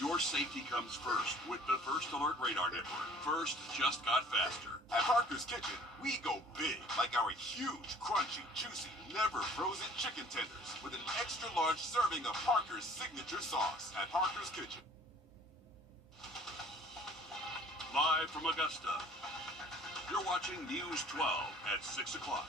Your safety comes first with the First Alert Radar Network. First just got faster. At Parker's Kitchen, we go big, like our huge, crunchy, juicy, never frozen chicken tenders with an extra large serving of Parker's signature sauce at Parker's Kitchen. Live from Augusta, you're watching News 12 at 6 o'clock.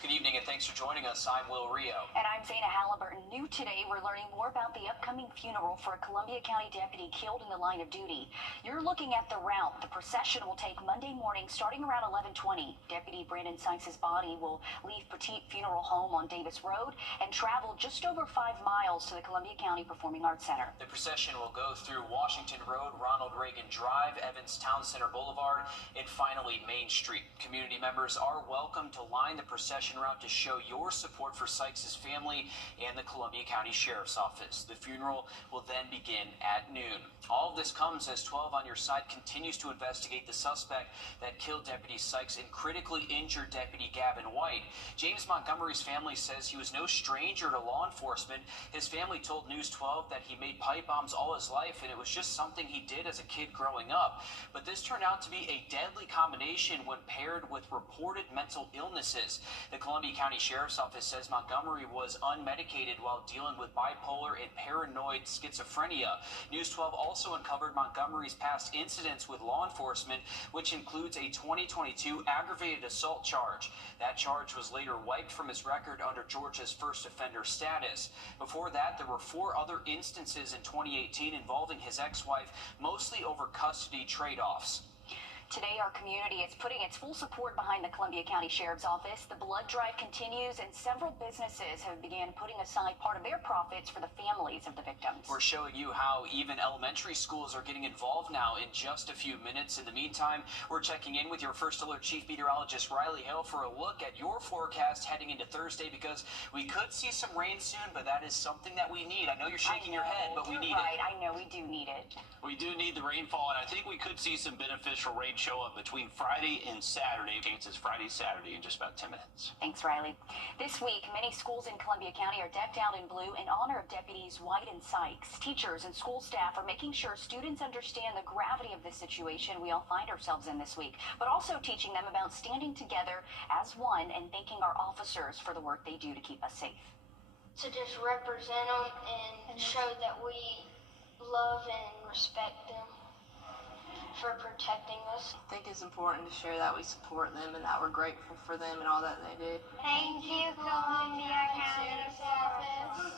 Good evening and thanks for joining us. I'm Will Rio. And I'm Zana Halliburton. New today, we're learning more about the upcoming funeral for a Columbia County deputy killed in the line of duty. You're looking at the route. The procession will take Monday morning starting around 11:20. Deputy Brandon Sykes' body will leave Petite Funeral Home on Davis Road and travel just over 5 miles to the Columbia County Performing Arts Center. The procession will go through Washington Road, Ronald Reagan Drive, Evans Town Center Boulevard, and finally Main Street. Community members are welcome to line the procession route to show your support for Sykes' family and the Columbia County Sheriff's Office. The funeral will then begin at noon. All of this comes as 12 on Your Side continues to investigate the suspect that killed Deputy Sykes and critically injured Deputy Gavin White. James Montgomery's family says he was no stranger to law enforcement. His family told News 12 that he made pipe bombs all his life and it was just something he did as a kid growing up. But this turned out to be a deadly combination when paired with reported mental illnesses. The Columbia County Sheriff's Office says Montgomery was unmedicated while dealing with bipolar and paranoid schizophrenia. News 12 also uncovered Montgomery's past incidents with law enforcement, which includes a 2022 aggravated assault charge. That charge was later wiped from his record under Georgia's first offender status. Before that, there were 4 other instances in 2018 involving his ex-wife, mostly over custody trade-offs. Today, our community is putting its full support behind the Columbia County Sheriff's Office. The blood drive continues, and several businesses have begun putting aside part of their profits for the families of the victims. We're showing you how even elementary schools are getting involved now in just a few minutes. In the meantime, we're checking in with your First Alert Chief Meteorologist Riley Hill for a look at your forecast heading into Thursday, because we could see some rain soon, but that is something that we need. I know you're shaking your head, but we need right. it. I know we do need it. We do need the rainfall, and I think we could see some beneficial rain show up between Friday and Saturday. It's Friday, Saturday in just about 10 minutes. Thanks, Riley. This week, many schools in Columbia County are decked out in blue in honor of deputies White and Sykes. Teachers and school staff are making sure students understand the gravity of the situation we all find ourselves in this week, but also teaching them about standing together as one and thanking our officers for the work they do to keep us safe. To just represent them and show that we love and respect them for protecting us. I think it's important to share that we support them and that we're grateful for them and all that they do. Thank you, Columbia County Office.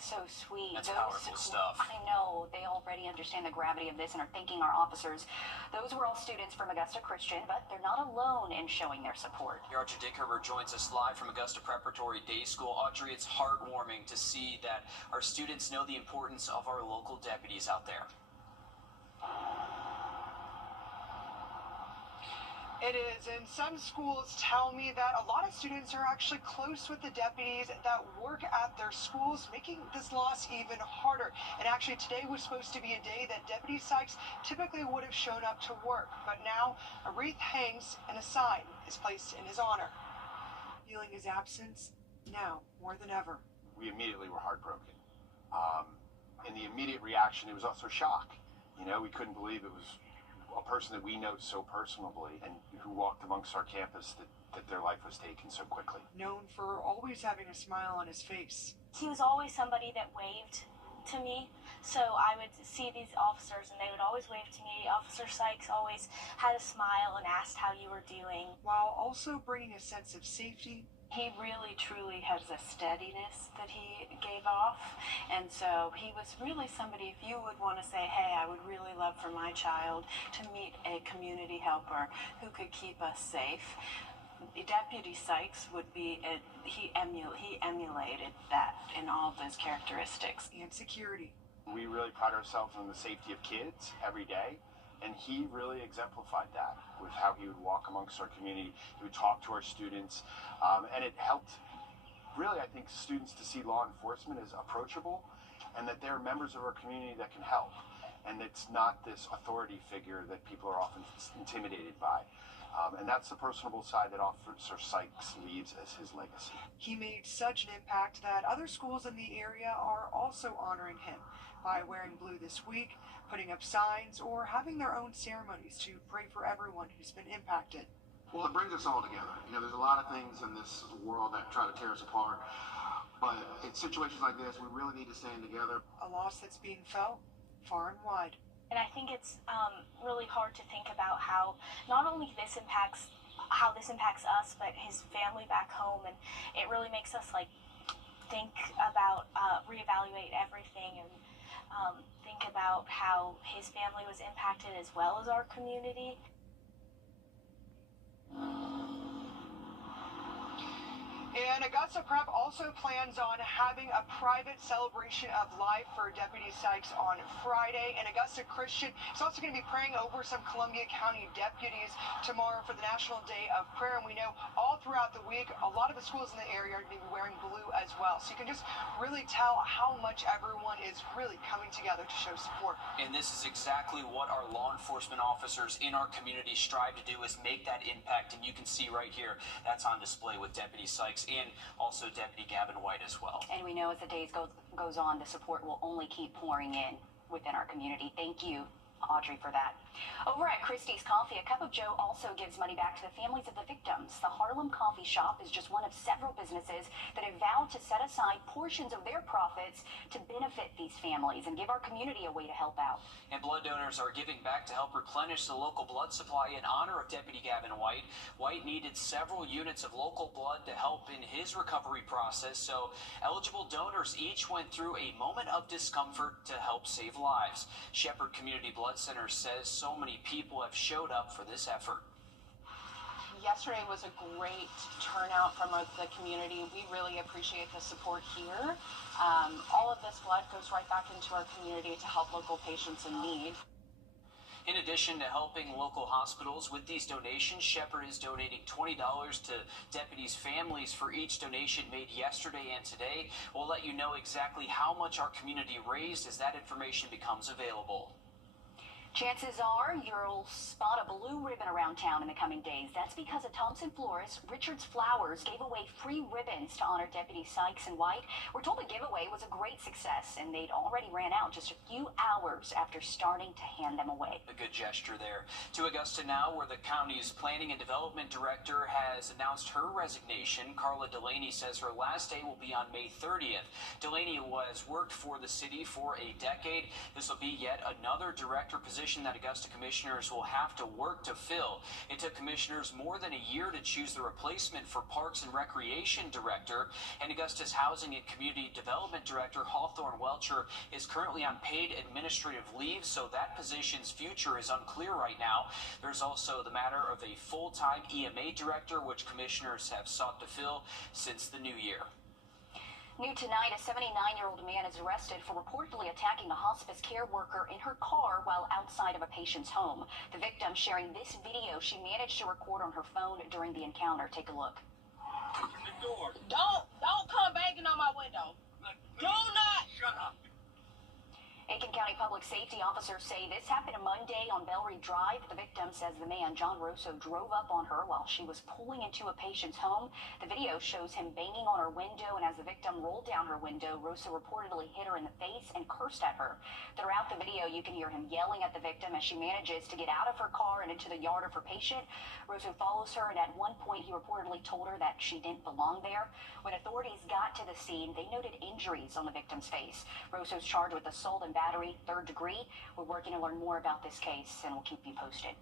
So sweet. That's powerful stuff. I know. They already understand the gravity of this and are thanking our officers. Those were all students from Augusta Christian, but they're not alone in showing their support. Audrey Dickerber joins us live from Augusta Preparatory Day School. Audrey, it's heartwarming to see that our students know the importance of our local deputies out there. It is, and some schools tell me that a lot of students are actually close with the deputies that work at their schools, making this loss even harder. And actually today was supposed to be a day that Deputy Sykes typically would have shown up to work, but now a wreath hangs and a sign is placed in his honor. Feeling his absence now more than ever. We immediately were heartbroken. In the immediate reaction, it was also shock. You know, we couldn't believe it was a person that we know so personally and who walked amongst our campus that their life was taken so quickly. Known for always having a smile on his face. He was always somebody that waved to me, so I would see these officers and they would always wave to me. Officer Sykes always had a smile and asked how you were doing, while also bringing a sense of safety. He really truly has a steadiness that he gave off, and so he was really somebody, if you would want to say, hey, I would really love for my child to meet a community helper who could keep us safe. Deputy Sykes would be, he emulated that in all of those characteristics. And security. We really pride ourselves on the safety of kids every day. And he really exemplified that with how he would walk amongst our community. He would talk to our students, and it helped, really, I think, students to see law enforcement as approachable and that they're members of our community that can help. And it's not this authority figure that people are often intimidated by. And that's the personable side that Officer Sykes leaves as his legacy. He made such an impact that other schools in the area are also honoring him by wearing blue this week, putting up signs, or having their own ceremonies to pray for everyone who's been impacted. Well, it brings us all together. There's a lot of things in this world that try to tear us apart, but in situations like this, we really need to stand together. A loss that's being felt far and wide. And I think it's really hard to think about how not only this impacts us, but his family back home, and it really makes us think about reevaluate everything and think about how his family was impacted as well as our community. And Augusta Prep also plans on having a private celebration of life for Deputy Sykes on Friday. And Augusta Christian is also going to be praying over some Columbia County deputies tomorrow for the National Day of Prayer. And we know all throughout the week, a lot of the schools in the area are going to be wearing blue as well. So you can just really tell how much everyone is really coming together to show support. And this is exactly what our law enforcement officers in our community strive to do, is make that impact. And you can see right here, that's on display with Deputy Sykes and also Deputy Gavin White as well. And we know as the days goes on, the support will only keep pouring in within our community. Thank you, Audrey, for that. Over at Christie's Coffee, A Cup of Joe also gives money back to the families of the victims. The Harlem Coffee Shop is just one of several businesses that have vowed to set aside portions of their profits to benefit these families and give our community a way to help out. And blood donors are giving back to help replenish the local blood supply in honor of Deputy Gavin White. White needed several units of local blood to help in his recovery process, so eligible donors each went through a moment of discomfort to help save lives. Shepherd Community Blood Center says so many people have showed up for this effort. Yesterday was a great turnout from the community. We really appreciate the support here. All of this blood goes right back into our community to help local patients in need. In addition to helping local hospitals with these donations, Shepherd is donating $20 to deputies' families for each donation made yesterday and today. We'll let you know exactly how much our community raised as that information becomes available. Chances are you'll spot a blue ribbon around town in the coming days. That's because a Thompson florist, Richard's Flowers, gave away free ribbons to honor Deputy Sykes and White. We're told the giveaway was a great success, and they'd already ran out just a few hours after starting to hand them away. A good gesture there. To Augusta now, where the county's Planning and Development Director has announced her resignation. Carla Delaney says her last day will be on May 30th. Delaney has worked for the city for a decade. This will be yet another director position that Augusta commissioners will have to work to fill. It took commissioners more than a year to choose the replacement for Parks and Recreation Director, and Augusta's Housing and Community Development Director, Hawthorne Welcher, is currently on paid administrative leave, so that position's future is unclear right now. There's also the matter of a full-time EMA director, which commissioners have sought to fill since the new year. New tonight, a 79-year-old man is arrested for reportedly attacking a hospice care worker in her car while outside of a patient's home. The victim sharing this video she managed to record on her phone during the encounter. Take a look. Open the door. Don't come banging on my window. Do not. Shut up. Aiken County Public Safety officers say this happened Monday on Bellread Drive. The victim says the man, John Rosso, drove up on her while she was pulling into a patient's home. The video shows him banging on her window, and as the victim rolled down her window, Rosso reportedly hit her in the face and cursed at her. Throughout the video, you can hear him yelling at the victim as she manages to get out of her car and into the yard of her patient. Rosso follows her, and at one point he reportedly told her that she didn't belong there. When authorities got to the scene, they noted injuries on the victim's face. Rosso's charged with assault and battery, 3rd degree. We're working to learn more about this case, and we'll keep you posted.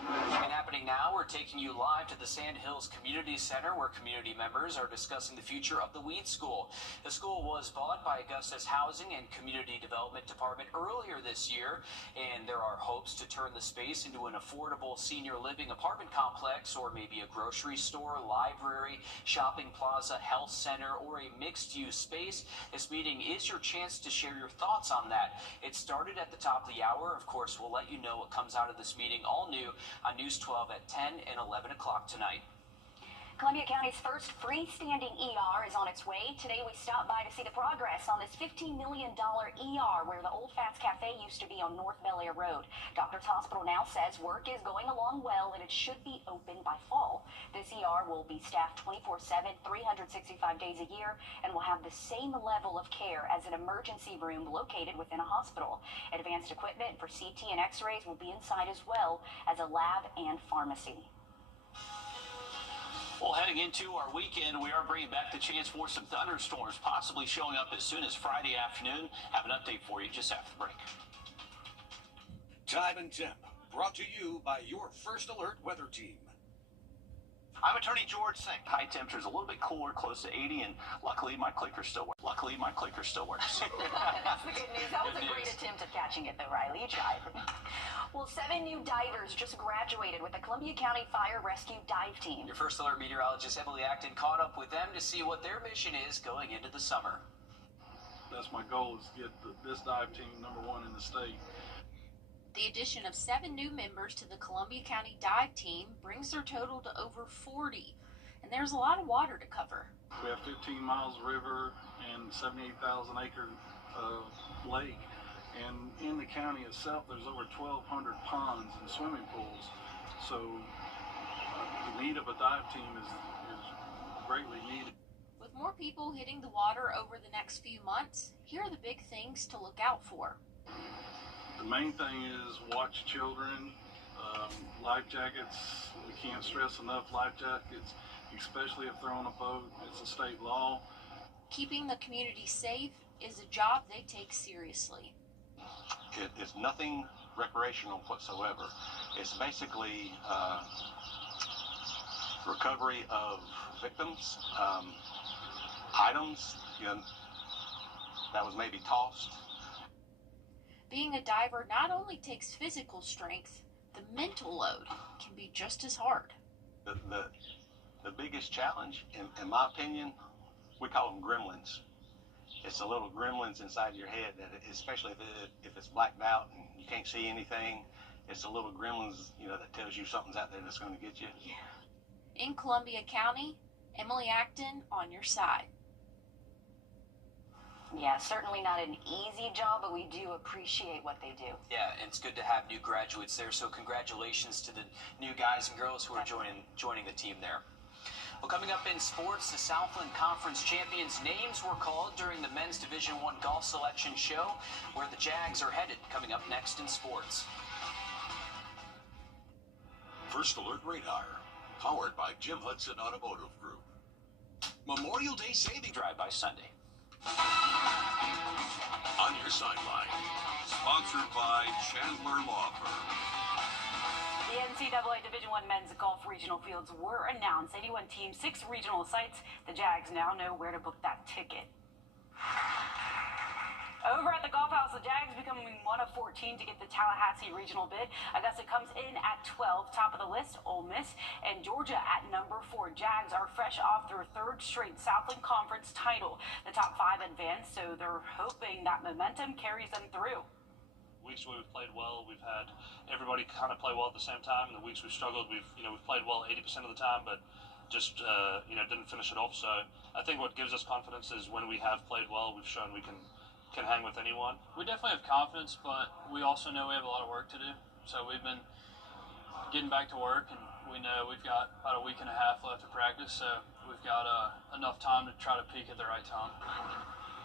And happening now, we're taking you live to the Sand Hills Community Center, where community members are discussing the future of the Weed School. The school was bought by Augusta's Housing and Community Development Department earlier this year, and there are hopes to turn the space into an affordable senior living apartment complex, or maybe a grocery store, library, shopping plaza, health center, or a mixed-use space. This meeting is your chance to share your thoughts on that. It started at the top of the hour. Of course, we'll let you know what comes out of this meeting, all new on News 12 at 10 and 11 o'clock tonight. Columbia County's first freestanding ER is on its way. Today we stopped by to see the progress on this $15 million ER where the Old Fats Cafe used to be on North Bel Air Road. Doctors Hospital now says work is going along well and it should be open by fall. This ER will be staffed 24/7, 365 days a year, and will have the same level of care as an emergency room located within a hospital. Advanced equipment for CT and X-rays will be inside as well as a lab and pharmacy. Well, heading into our weekend, we are bringing back the chance for some thunderstorms, possibly showing up as soon as Friday afternoon. Have an update for you just after the break. Time and Temp, brought to you by your First Alert weather team. I'm Attorney George Singh. High temperatures a little bit cooler, close to 80, and luckily my clicker still works. That's the good news. That was a great attempt at catching it, though, Riley. You tried. Well, 7 new divers just graduated with the Columbia County Fire Rescue Dive Team. Your First Alert meteorologist Emily Acton caught up with them to see what their mission is going into the summer. That's my goal, is to get this dive team #1 in the state. The addition of 7 new members to the Columbia County Dive Team brings their total to over 40, and there's a lot of water to cover. We have 15 miles of river and 78,000 acre lake, and in the county itself there's over 1,200 ponds and swimming pools, so the need of a dive team is greatly needed. With more people hitting the water over the next few months, here are the big things to look out for. The main thing is watch children, life jackets. We can't stress enough life jackets, especially if they're on a boat. It's a state law. Keeping the community safe is a job they take seriously. It is nothing recreational whatsoever. It's basically recovery of victims, items that was maybe tossed. Being a diver not only takes physical strength, the mental load can be just as hard. The biggest challenge, in my opinion, we call them gremlins. It's the little gremlins inside your head that, especially if it's blacked out and you can't see anything, it's the little gremlins, that tells you something's out there that's going to get you. In Columbia County, Emily Acton on your side. Yeah, certainly not an easy job, but we do appreciate what they do. Yeah, and it's good to have new graduates there, so congratulations to the new guys and girls who are joining the team there. Well, coming up in sports, the Southland Conference champions' names were called during the Men's Division I golf selection show, where the Jags are headed, coming up next in sports. First Alert Radar, powered by Jim Hudson Automotive Group. Memorial Day saving drive by Sunday. On your sideline, sponsored by Chandler Law Firm. The NCAA Division I men's golf regional fields were announced. 81 teams, 6 regional sites. The Jags now know where to book that ticket. Over at the Golf House, the Jags becoming one of 14 to get the Tallahassee regional bid. Augusta comes in at 12, top of the list, Ole Miss, and Georgia at number 4. Jags are fresh off their 3rd straight Southland Conference title. The top 5 advance, so they're hoping that momentum carries them through. Weeks where we've played well, we've had everybody kind of play well at the same time. In the weeks we've struggled, we've played well 80% of the time, but just didn't finish it off. So I think what gives us confidence is when we have played well, we've shown we can hang with anyone. We definitely have confidence, but we also know we have a lot of work to do. So we've been getting back to work, and we know we've got about a week and a half left of practice, so we've got enough time to try to peak at the right time.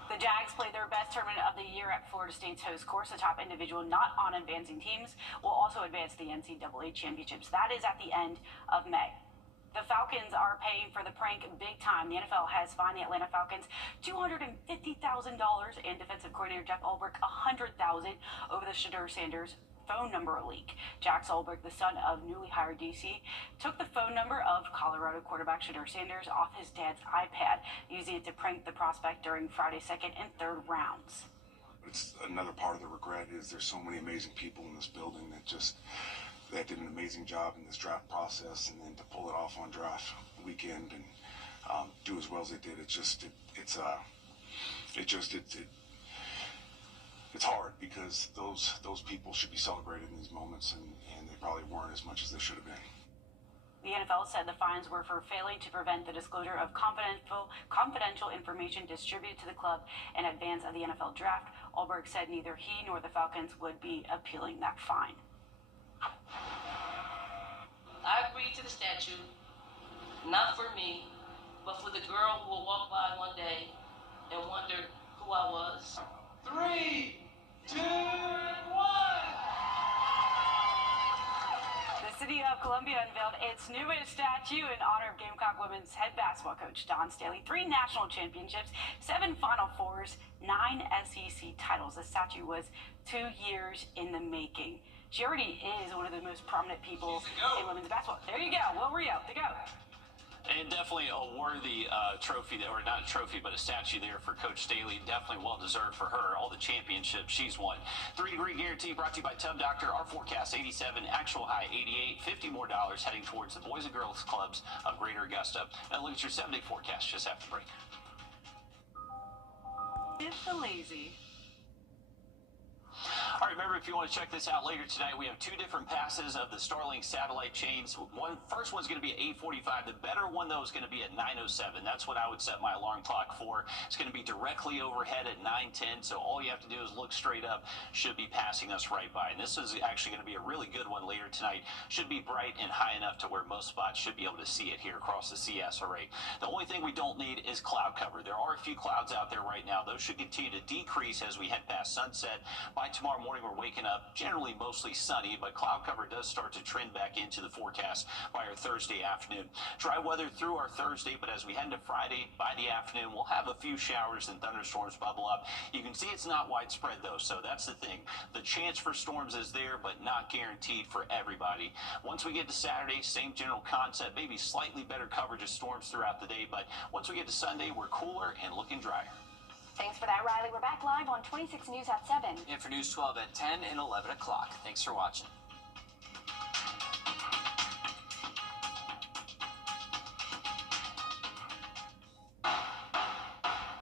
The Jags played their best tournament of the year at Florida State's host course. The top individual not on advancing teams will also advance to the NCAA championships. That is at the end of May. The Falcons are paying for the prank big time. The NFL has fined the Atlanta Falcons $250,000 and defensive coordinator Jeff Ulbrich $100,000 over the Shedeur Sanders phone number leak. Jack Ulbrich, the son of newly hired DC, took the phone number of Colorado quarterback Shedeur Sanders off his dad's iPad, using it to prank the prospect during Friday's 2nd and 3rd rounds. It's another part of the regret is there's so many amazing people in this building that did an amazing job in this draft process, and then to pull it off on draft weekend and do as well as they did, it's hard because those people should be celebrated in these moments, and they probably weren't as much as they should have been. The NFL said the fines were for failing to prevent the disclosure of confidential information distributed to the club in advance of the NFL draft. Ulberg said neither he nor the Falcons would be appealing that fine. I agreed to the statute, not for me, but for the girl who will walk by one day and wonder who I was. 3, 2, 1. The city of Columbia unveiled its newest statue in honor of Gamecock women's head basketball coach Dawn Staley. 3 national championships, 7 Final Fours, 9 SEC titles. The statue was 2 years in the making. She already is one of the most prominent people in women's basketball. There you go, Will Rio, the GOAT. And definitely a worthy trophy, or not a trophy, but a statue there for Coach Staley. Definitely well-deserved for her. All the championships she's won. 3-degree guarantee brought to you by Tub Doctor. Our forecast, 87, actual high 88, $50 more heading towards the Boys and Girls Clubs of Greater Augusta. And look at your 7-day forecast just after the break. It's the lazy. All right, remember, if you want to check this out later tonight, we have 2 different passes of the Starlink satellite chains. First one's going to be at 8:45. The better one, though, is going to be at 9:07. That's what I would set my alarm clock for. It's going to be directly overhead at 9:10, so all you have to do is look straight up. Should be passing us right by. And this is actually going to be a really good one later tonight. Should be bright and high enough to where most spots should be able to see it here across the CS array. The only thing we don't need is cloud cover. There are a few clouds out there right now. Those should continue to decrease as we head past sunset. By tomorrow morning, we're waking up generally mostly sunny, but cloud cover does start to trend back into the forecast by our Thursday afternoon. Dry weather through our Thursday, but as we head into Friday, by the afternoon, we'll have a few showers and thunderstorms bubble up. You can see it's not widespread, though, so that's the thing. The chance for storms is there, but not guaranteed for everybody. Once we get to Saturday, same general concept, maybe slightly better coverage of storms throughout the day, but once we get to Sunday, we're cooler and looking drier. Thanks for that, Riley. We're back live on 26 News at 7. And for News 12 at 10 and 11 o'clock. Thanks for watching.